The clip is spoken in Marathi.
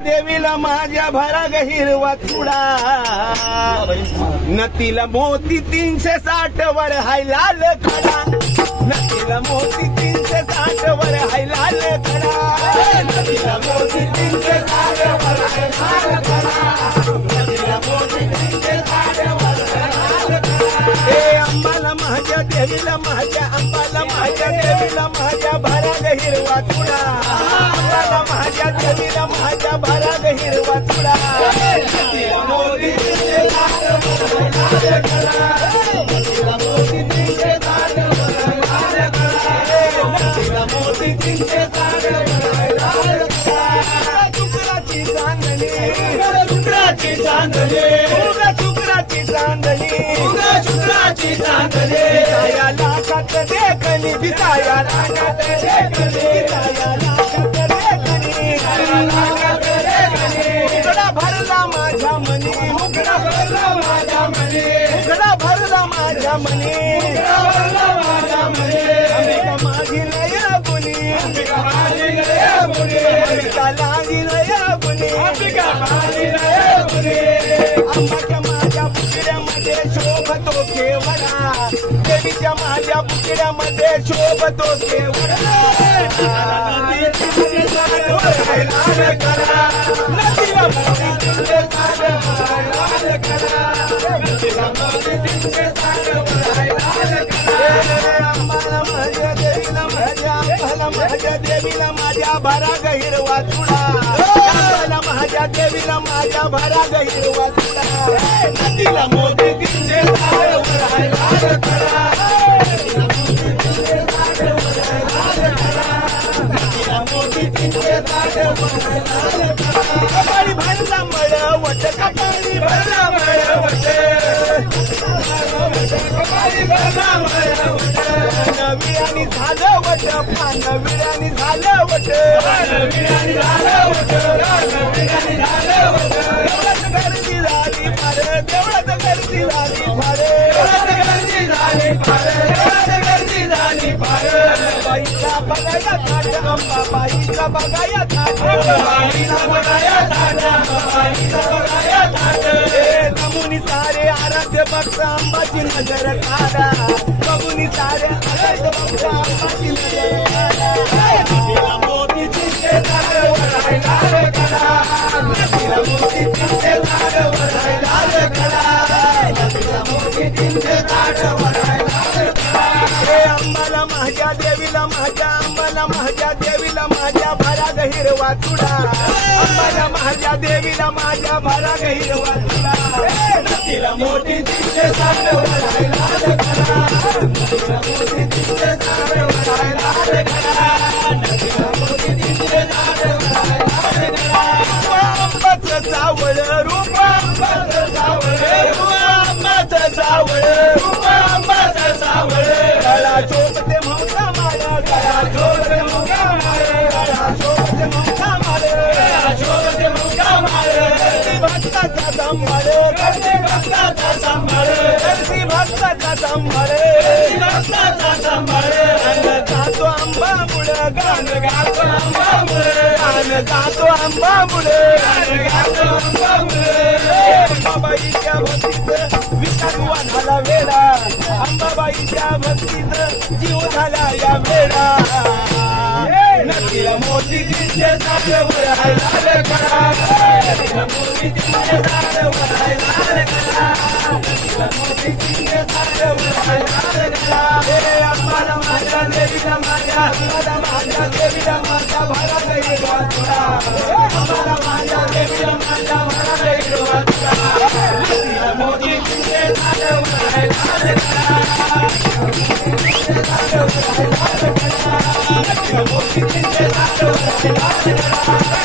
देवीला माझ्या भरा हिरवा चुडा नतीला मोती 360 वर हाय लाल खडा नतीला मोती 360 वर हाय लाल खडा नतीला मोती 360 वर हाय लाल खडा नतीला मोती 360 वर हाय लाल खडा ए अंबाला माझ्या देवीला माझ्या अंबाला माझ्या देवीला माझ्या भरा हिरवा चुडा अंबाला माझ्या देवीला माझ्या भरा हिरवा चुडा नतीला मोती 360 वर हाय लाल खडा नतीला मोती 360 वर हाय लाल खडा नतीला मोती 360 वर हाय लाल खडा शुक्राची चांदणी शुक्राची चांदणी शुक्राची चांदणी शुक्राची चांदणी दिसाया लाखात देखणी दिसाया लाखात देखणी दिसाया लाखात देखणी लाखात देखणी उघडा भरला माझ्या मनी उघडा भरला माझ्या मनी उघडा भरला माझ्या मनी उघडा भरला माझ्या मनी अंबिका माझी नय गुणी अंबिका माझी नय गुणी अंबिका लागी नय गुणी अंबिका माझी नय गुणी अंबाच्या माझ्या पुतळ्यामध्ये शोभतो केवढा देवीच्या माझ्या पुतळ्यामध्ये शोभतो केवढा नदीला मोती 360 वर हाय लाल खडा नदीला मोती 360 वर हाय लाल खडा अंबाला माझ्या देवीला माझ्या अंबाला माझ्या देवीला माझ्या भरा हिरवा चुडा अंबाला माझ्या देवीला माझ्या भरा हिरवा चुडा नदीला मोती 360 वर हाय लाल खडा नदीला मोती 360 वर हाय लाल खडा नदीला मोती 360 वर हाय लाल खडा कपाळी भरला मळवट कपाळी भरला मळवट कपाळी भरला मळवट नविरानी झालं वट पानविरानी झालं वट पानविरानी झालं वट नविरानी झालं वट देवळात गर्दी झाली फार देवळात गर्दी झाली फार देवळात गर्दी झाली फार देवळात गर्दी झाली फार बाईचा बघाया थाट अंबाबाईचा बघाया थाट बाईचा बघाया थाट बाईचा बघाया थाट नमुनी सारे आराध्य भक्त अंबाची नजर काढा बघुनी सारे आराध्य भक्त अंबाची नजर काढा नदीला मोती 360 वर हाय लाल खडा नदीला मोती 360 वर हाय लाल खडा नदीला मोती 360 वर हाय लाल खडा हे अंबाला माझ्या देवीला माझ्या अंबाला माझ्या देवीला माझ्या भरा हिरवा चुडा अंबाला माझ्या देवीला माझ्या भरा हिरवा चुडा नदीला मोती 360 वर हाय लाल खडा नदीला मोती 360 वर हाय लाल खडा नदीला मोती 360 वर हाय लाल खडा अंबाचं सावळ रूप अंबाचं सावळ रूप अंबाचं सावळ रूप अंबाचं सावळ गळा चोपते मोठा माळ गळा चोपते मोठा माळ गळा चोपते मोठा माळ गळा चोपते मोठा माळ गर्दी भक्ताचा संभाळ गर्दी भक्ताचा संभाळ गर्दी भक्ताचा संभाळ गर्दी भक्ताचा संभाळ गाणं गातो अंबामुळे गाणं गातो अंबामुळे गाणं गातो अंबामुळे गाणं गातो अंबामुळे अंबाबाईच्या भक्तीत विचारवा झाला वेळा अंबाबाईच्या भक्तीत जीव झाला या वेळा नदीला मोती 360 वर हाय लाल खडा नदीला मोती 360 वर हाय लाल खडा नदीला मोती 360 वर हाय लाल खडा हे अंबाला माझ्या देवीला माझ्या अंबाला माझ्या देवीला माझ्या भरा हिरवा चुडा अंबाला माझ्या देवीला माझ्या भरा हिरवा चुडा नदीला मोती 360 वर हाय लाल खडा नदीला मोती 360 वर हाय लाल खडा